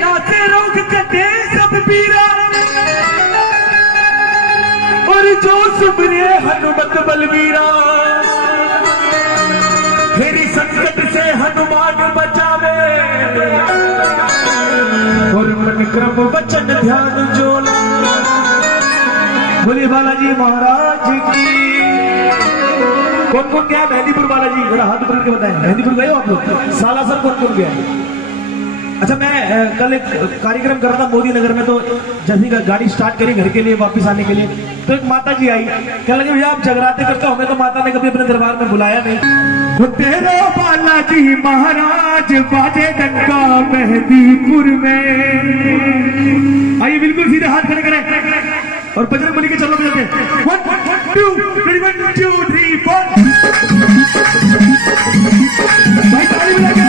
नाते रोक कटे सब पीरा और जो सुमरे हनुमत बलबीरा तेरी संकट से हनुमान बचावे और मन क्रम वचन ध्यान जोला। बोलिए बालाजी महाराज की। कौन कौन गया मेहंदीपुर? बालाजी जरा हाथ पकड़ के बताएं, मेहंदीपुर गए हो आप लोग? सालासर कौन कौन गया? अच्छा, मैं कल एक कार्यक्रम कर रहा था मोदी नगर में, तो जैसे गाड़ी स्टार्ट करी घर के लिए वापस आने के लिए, तो एक माता जी आई, कहने लगे भैया आप जगराते करते हो, हमें तो माता ने कभी अपने दरबार में बुलाया नहीं। तो तेरा बालाजी महाराज बाजे डंका मेहंदीपुर में। आइए बिल्कुल सीधे हाथ खड़े करें और बजरंग बली के चलो बजाते हैं। 1 2 3 4 भाई ताली बजा के।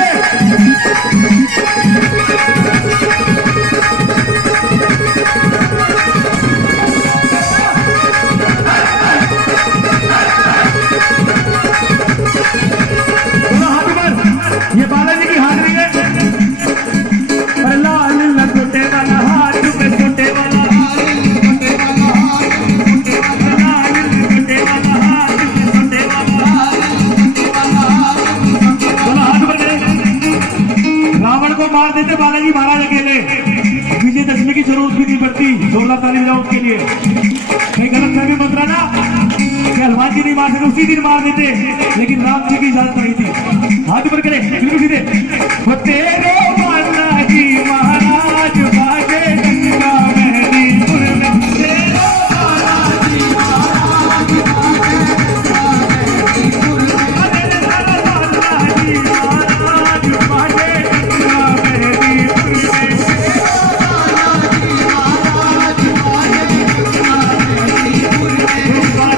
ये बालाजी की हाजिरी है। लाल लंगोटे वाला हाथ में छोटे वाला, लाल लंगोटे वाला हाथ में छोटे वाला, हाथ बढ़े। रावण को मार देते बालाजी महाराज अकेले, विजयदशमी की जरूरत भी नहीं पड़ती। जोरदार ताली बजाओ उनके लिए। कहीं गलत फहमी मत रहना कि हनुमान जी नहीं मार सकते, उसी दिन मार देते, लेकिन राम जी की इजाजत नहीं थी। हाथ ऊपर करें बिल्कुल सीधे। तेरे बालाजी महाराज बाजे डंका मेहंदीपुर में। तेरे बालाजी महाराज बाजे डंका मेहंदीपुर में। तेरे बालाजी महाराज बाजे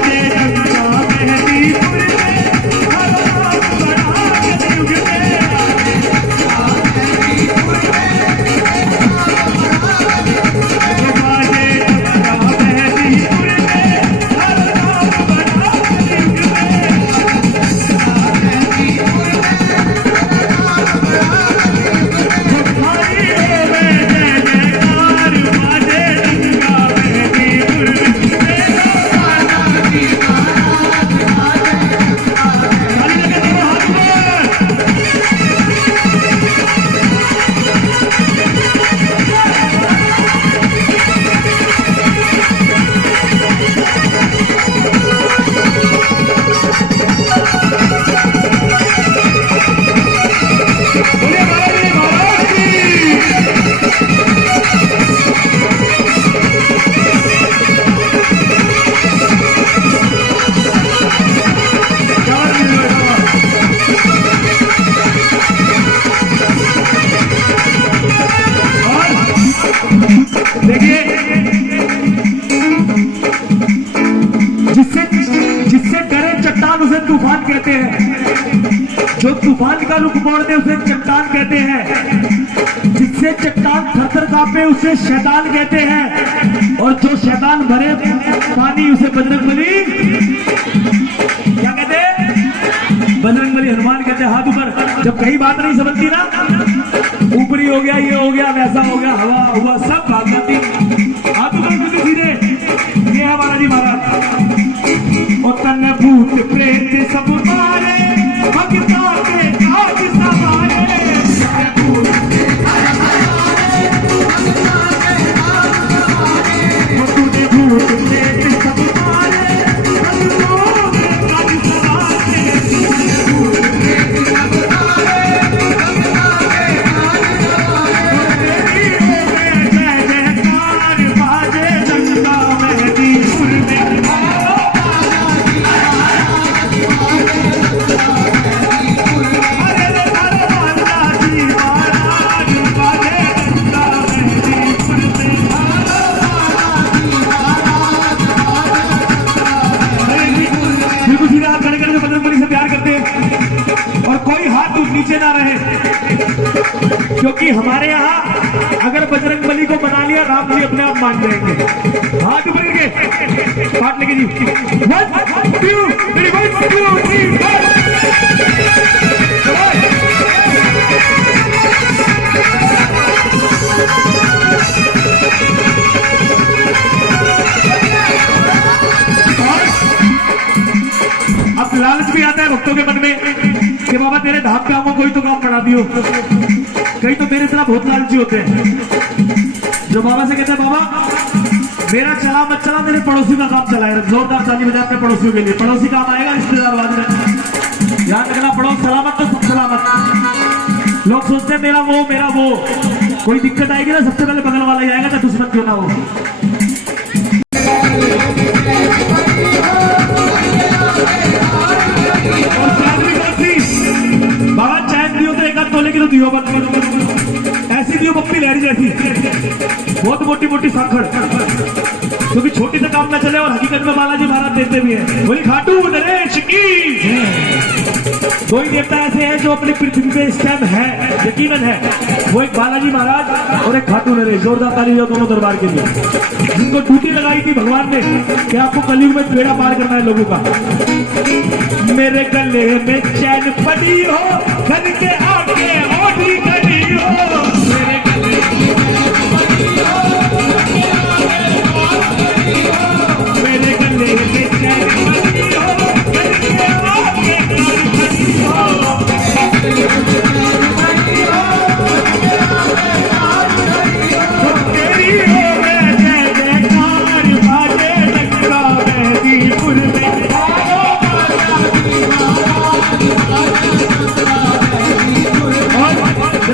डंका मेहंदीपुर में। तेरे बालाजी महाराज बाजे डंका मेहंदीपुर में। बाजे डंका मेहंदीपुर में। तूफान कहते हैं, जो तूफान का रुख मोड़ दे उसे चट्टान कहते हैं, जिससे चट्टान थरथर कांपे उसे शैतान कहते हैं, और जो शैतान भरे पानी उसे बजरंगबली क्या कहते हैं? बजरंगबली हनुमान कहते हैं। हाथ ऊपर। जब कहीं बात नहीं समझती ना, ऊपरी हो गया, ये हो गया, वैसा हो गया, हवा हुआ, सब भाग जाती। हाथ ऊपर सीधे। ये हमारा जी महाराज। और तन भूत प्रेत सब मारे, भक्ता के काज सवारे। भूत प्रेत सब मारे, भक्तों के काज सवारे। जय जयकार बाजे डंका मेहंदीपुर में। नीचे ना रहे, क्योंकि हमारे यहाँ अगर बजरंगबली को मना लिया, राम जी अपने आप मान जाएंगे। हाथ ऊपर करके पाठ लेके जी। 1 2 3 4 भक्तों के मन में कि बाबा तेरे धाम पे हमको कोई तो काम बढ़ा दियो। कई तो मेरे तरह बहुत लालची होते हैं जो बाबा से कहते हैं बाबा मेरा चला मत चला, मेरे पड़ोसी का काम चलाएगा। जोरदार ताली बजा अपने पड़ोसियों के लिए। पड़ोसी काम आएगा रिश्तेदार बाद में। याद रखना, पड़ोस सलामत तो सब सलामत। लोग सोचते हैं मेरा वो मेरा वो, कोई दिक्कत आएगी ना सबसे पहले बगल वाला ही आएगा, तो दुश्मन क्यों ना हो। बाबा चैन दियो तो एक आध तोले की तो दियो, ऐसी दियो पप्पी लहरी जैसी, बहुत मोटी मोटी सांखड़, क्योंकि छोटी से काम ना चले। और हकीकत में बालाजी महाराज देते भी है। बोली खाटू नरेश की। कोई देवता ऐसे हैं जो अपनी पृथ्वी पे इस टाइम है, यकीनन है, वो एक बालाजी महाराज और एक खाटू नरेश। जोरदार ताली बजाओ दोनों दरबार के लिए, जिनको ड्यूटी लगाई थी भगवान ने कि आपको कलयुग में बेड़ा पार करना है लोगों का। मेरे गले में चैन पड़ी हो, घर के आगे ओढ़ी खड़ी हो, मेरे गले में मेरे गले में चैन पड़ी हो, घर के आगे खड़ी हो, तेरी हो मैं जय जयकार बाजे लगता मेहदीपुर में।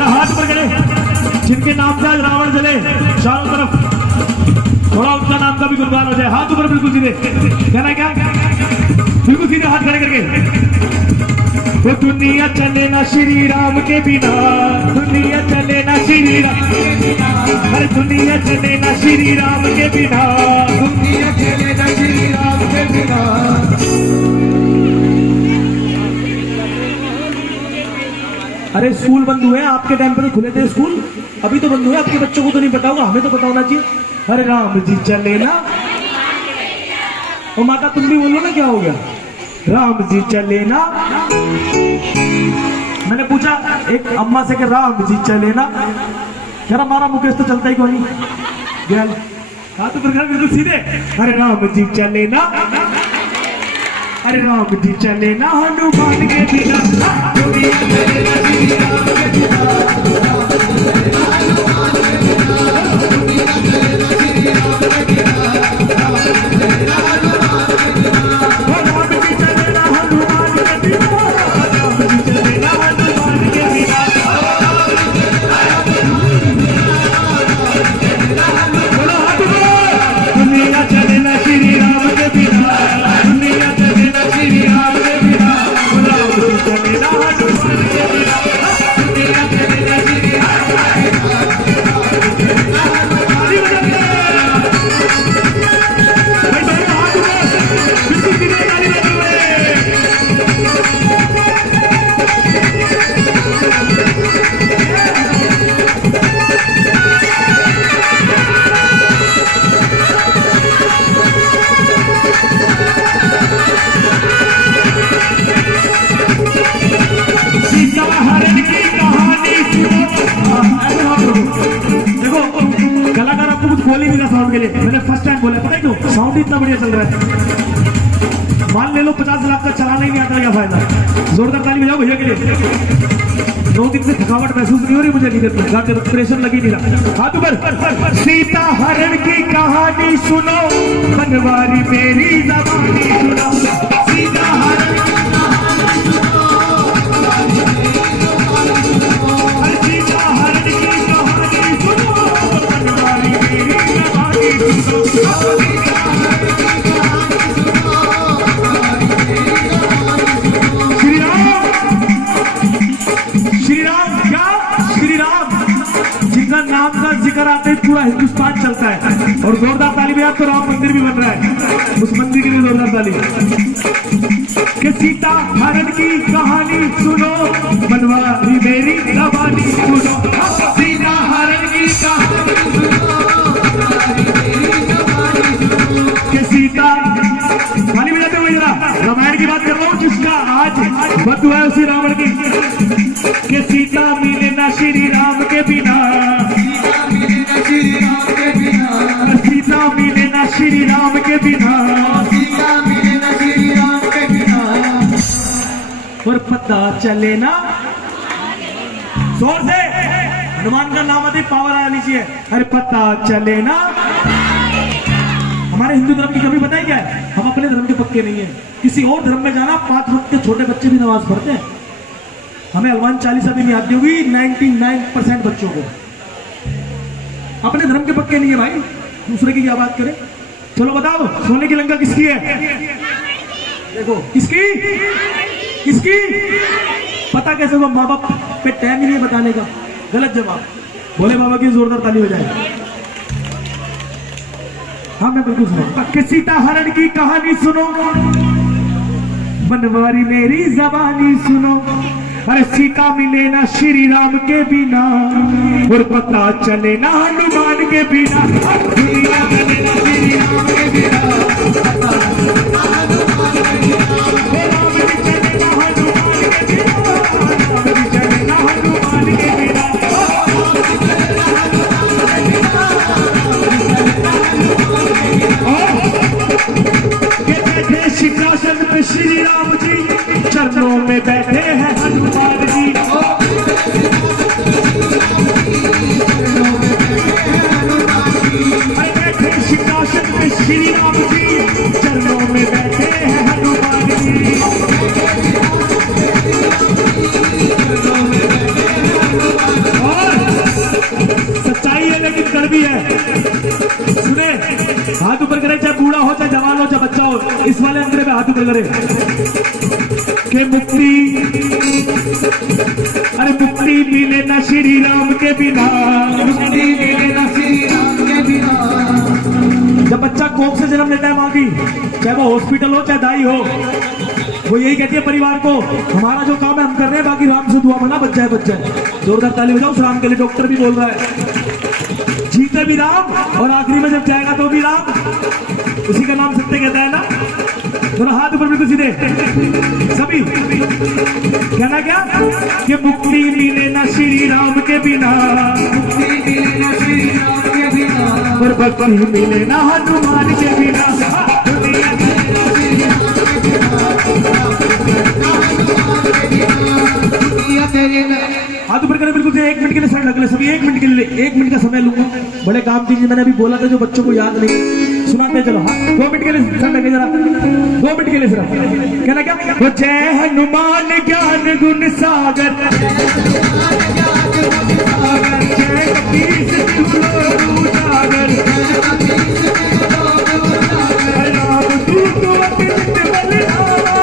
हाथ पर गए जिनके नाम से आज रावण जले चारों तरफ, थोड़ा उनका नाम का भी गुणगान हो जाए। हाथ ऊपर बिल्कुल सीधे, कहना है क्या, बिल्कुल सीधे हाथ खड़े करके। वो दुनिया चले ना श्री राम के बिना, दुनिया चले ना श्री राम के बिना, हर दुनिया चले ना श्री राम के बिना, दुनिया चले ना श्री राम के बिना। अरे स्कूल बंद हुए, आपके टाइम पे तो खुले थे स्कूल, अभी तो बंद हुए। आपके बच्चों को तो नहीं पता होगा, हमें तो पता होना चाहिए। अरे राम जी चले ना, और माता तुम भी बोलो ना, क्या हो गया, राम जी चले ना। मैंने पूछा एक अम्मा से कि राम जी चले ना, यार हमारा मुकेश तो चलता ही कोई नहीं। हाथ ऊपर बिल्कुल सीधे, अरे राम जी चले ना, अरे राम जी चले ना हनुमान के बिना, दुनिया चले ना श्री राम के बिना, दुनिया चले ना श्री राम के बिना, राम जी चले ना हनुमान के बिना, राम जी चले ना हनुमान के बिना, बोलो हाथ उठाओ, दुनिया चले ना श्री राम के बिना, दुनिया चले ना श्री राम के बिना, राम जी चले ना हनुमान के बिना, दुनिया चले ना श्री राम के बिना। ताली बजाते हैं भाई, दोनों हाथ ऊपर, बिल्कुल सीधे ताली बजाते हैं। सीताहरण की कहानी सुनो। देखो कलाकार आपको कुछ बोल ही नहीं रहा साउंड के लिए, मैंने फर्स्ट टाइम बोला, पता है क्यों, साउंड इतना बढ़िया चल रहा है। मान ले लो 50 लाख का चलाना ही नहीं आता, क्या फायदा। जोरदार ताली बजाओ भैया के लिए। 2 दिन से थकावट महसूस नहीं हो रही मुझे, नींद गाते प्रेशर लगी नहीं रहा। हाथ ऊपर, सीताहरण की कहानी सुनो, बनवारी मेरी जबानी सुनो, सीताहरण की कहानी सुनो, सीताहरण की कहानी सुनो, बनवारी मेरी जबानी सुनो, श्री राम, श्री राम क्या, श्री राम जिनका नाम का जिक्र आते ही पूरा हिंदुस्तान चलता है। और जोरदार ताली में तो राम मंदिर भी बन रहा है, उस मंदिर के लिए जोरदार ताली। कि सीताहरण की कहानी सुनो, बनवारी मेरी जबानी सुनो, सीताहरण की कहानी सुनो, कि सीता, ताली बजाते हुए जरा रामायण की बात कर रहा हूँ, जिसका आज बद हुआ है उसी रावण की। कि सीता मिले ना श्री राम के बिना, सीता मिले ना श्री राम के बिना, सीता मिले ना श्री राम के बिना। चले ना, जोर से हनुमान का नाम आती पावर आनी चाहिए। अरे पता चले ना। हमारे हिंदू धर्म की कमी बताई क्या है, हम अपने धर्म के पक्के नहीं है। किसी और धर्म में जाना 5 वक्त के छोटे बच्चे भी नमाज पढ़ते हैं। हमें हनुमान चालीसा भी नहीं आती होगी 99% बच्चों को। अपने धर्म के पक्के नहीं है भाई, दूसरे की क्या बात करें। चलो बताओ सोने की लंका किसकी है? देखो किसकी किसकी पता कैसे हुआ? माँ बाप पे टाइम ही नहीं है बताने का। गलत जवाब। भोले बाबा की जोरदार ताली हो जाए। हाँ मैं बिल्कुल सुनो। कि सीता हरण की कहानी सुनो, बनवारी मेरी जबानी सुनो। अरे सीता मिले ना श्री राम के बिना, और पता चले ना हनुमान के बिना। दुनिया मिले ना श्री राम के बिना, पता चले ना हनुमान के बिना। राम जी चले ना हनुमान के बिना, राम जी चले ना हनुमान के बिना। सिंहासन पे श्री राम जी, चरणों में बैठे हैं हनुमान जी। बैठे सिंहासन पे श्री राम जी, चरणों में बैठे हैं हनुमान जी। और सच्चाई है लेकिन कड़वी है। सुने, हाथ ऊपर करे, चाहे बूढ़ा हो चाहे जवान हो चाहे बच्चा हो, इस वाले अंतरे पे हाथ ऊपर करे के मुक्ति, अरे मुक्ति मिले ना श्री राम के बिना, मुक्ति मिले ना श्री राम के बिना। जब बच्चा कोख से जन्म लेता है माँ की, चाहे वो हॉस्पिटल हो चाहे दाई हो, वो यही कहती है परिवार को, हमारा जो काम है हम कर रहे हैं, बाकी राम से दुआ मांगना बच जाए बच जाए। जोरदार ताली बजाओ उस राम के लिए। डॉक्टर भी बोल रहा है जीते भी राम और आखिरी में जब जाएगा तो भी राम, उसी का नाम सत्य कहता है ना। दोनों हाथ ऊपर बिल्कुल सीधे सभी। कहना क्या कि मुक्ति मिले ना श्री राम के बिना, मुक्ति मिले ना श्री राम के बिना, और भक्ति मिले ना हनुमान के बिना। हाथ ऊपर करें बिल्कुल। 1 मिनट के लिए सर लग ले सभी, 1 मिनट के लिए, 1 मिनट का समय लूंगा। बड़े काम कीजिए, मैंने अभी बोला था जो बच्चों को याद नहीं, सुनाते चलो। हाँ 2 मिनट के लिए सर लगे जरा, 2 मिनट के लिए सर। कहना क्या? वो जय हनुमान ज्ञान गुण सागर, जय कपीस तिहु उजागर, राम दूत अतुलित बलधामा,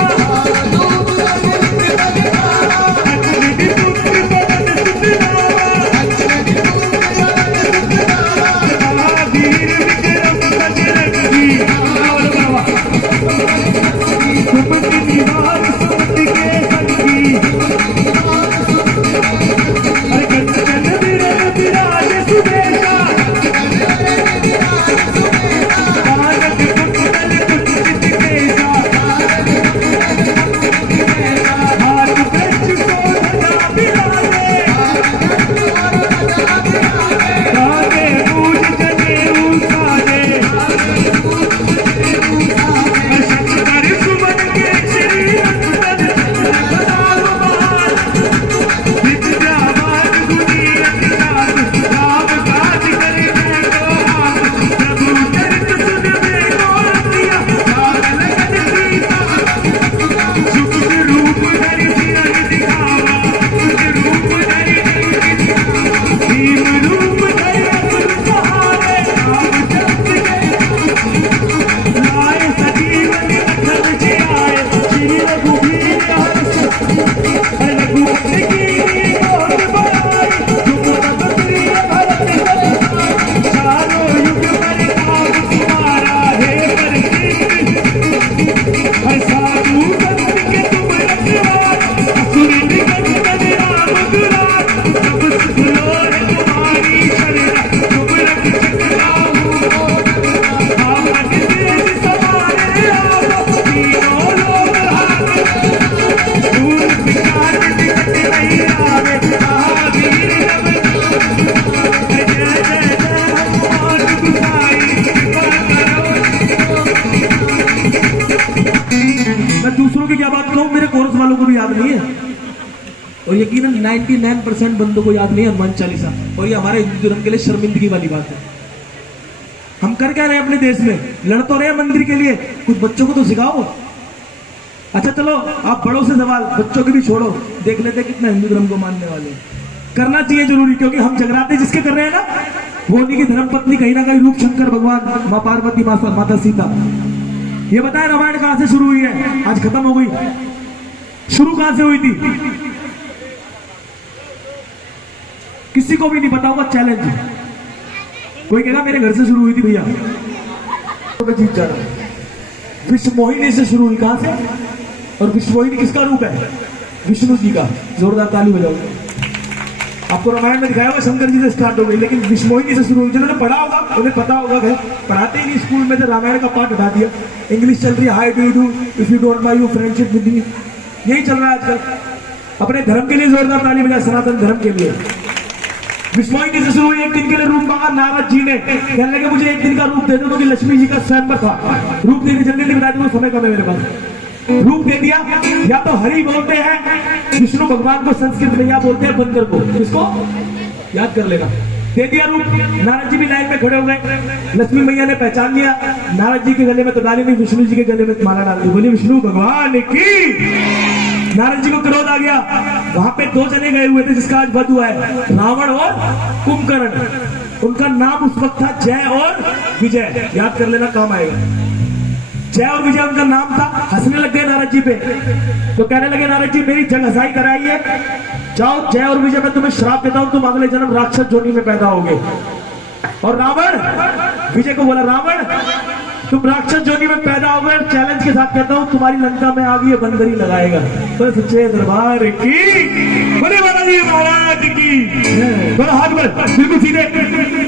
सुबह यकीनन 99% बंदों को याद नहीं है हनुमान चालीसा, और ये हमारे हिंदू धर्म के लिए शर्मिंदगी वाली बात है। हम कर क्या रहे हैं अपने देश में? लड़ तो रहे हैं मंदिर के लिए, कुछ बच्चों को तो सिखाओ। अच्छा चलो, आप बड़ों से सवाल, बच्चों के भी छोड़ो, देख लेते कितना हिंदू धर्म को मानने वाले। करना चाहिए जरूरी, क्योंकि हम जगराते जिसके कर रहे हैं ना, वो उन्हीं की धर्मपत्नी कहीं ना कहीं रूप शंकर भगवान, माँ पार्वती, माता सीता। ये बताए रामायण कहां से शुरू हुई है? आज खत्म हो गई। शुरू कहां से हुई थी? किसी को भी नहीं पता होगा, चैलेंज। कोई कहेगा मेरे घर से शुरू हुई थी भैया, तो जीत जा रहा। विश्व मोहिनी से शुरू हुई। कहां से? और विश्व मोहिनी किसका रूप है? विष्णु जी का। जोरदार ताली बजाओ। आपको रामायण में दिखाया होगा शंकर जी से स्टार्ट हो गई, लेकिन विश्व मोहिनी से शुरू हुई। जिन्होंने पढ़ा होगा उन्हें पता होगा, पढ़ाते ही नहीं स्कूल में, तो रामायण का पाठ हटा दिया। इंग्लिश चल रही है, high do you do, if you don't my you friendship with me, यही चल रहा है आजकल। अपने धर्म के लिए जोरदार ताली बजाए, सनातन धर्म के लिए। विश्व मोहिनी से शुरू हुई। एक दिन के लिए रूप मांगा नारद जी ने, कहने लगे मुझे एक दिन का रूप दे दो, क्योंकि लक्ष्मी जी का स्वयंवर था। रूप देने जल्दी बता दो, समय कम है मेरे पास। रूप दे दिया। या तो हरि बोलते हैं विष्णु भगवान को संस्कृत में, या बोलते हैं बंदर को। इसको याद कर लेना। दे दिया रूप। नारद जी भी लाइन में खड़े हो गए। लक्ष्मी मैया ने पहचान लिया, नारद जी के गले में तो डाली नहीं, विष्णु जी के गले में माला डाल दी। बोली विष्णु भगवान की। नारद जी को क्रोध आ गया। वहां पे दो जने गए हुए थे जिसका आज वध हुआ है, रावण और कुंभकर्ण। उनका नाम उस वक्त था जय और विजय। याद कर लेना, काम आएगा। जय और विजय उनका नाम था। हंसने लग गए नारद जी पे, तो कहने लगे नारद जी मेरी जंग हसाई कराई है, जाओ जय और विजय मैं तुम्हें श्राप देता हूं, तुम अगले जन्म राक्षस जोनी में पैदा होगे। और रावण विजय को बोला, रावण तुम राक्षस जोनी में पैदा होगे, चैलेंज के साथ कहता हूं तुम्हारी लंका में आग ये बंदर ही लगाएगा। तो सच्चे दरबार की बोले बालाजी महाराज की बोला, हाथ बढ़ बिल्कुल सीधे।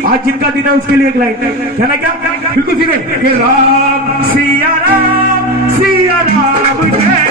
आज जिनका दिन है उसके लिए एक लाइन कहना, क्या बिल्कुल सीधे, राम सिया राम जय